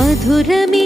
మధురమి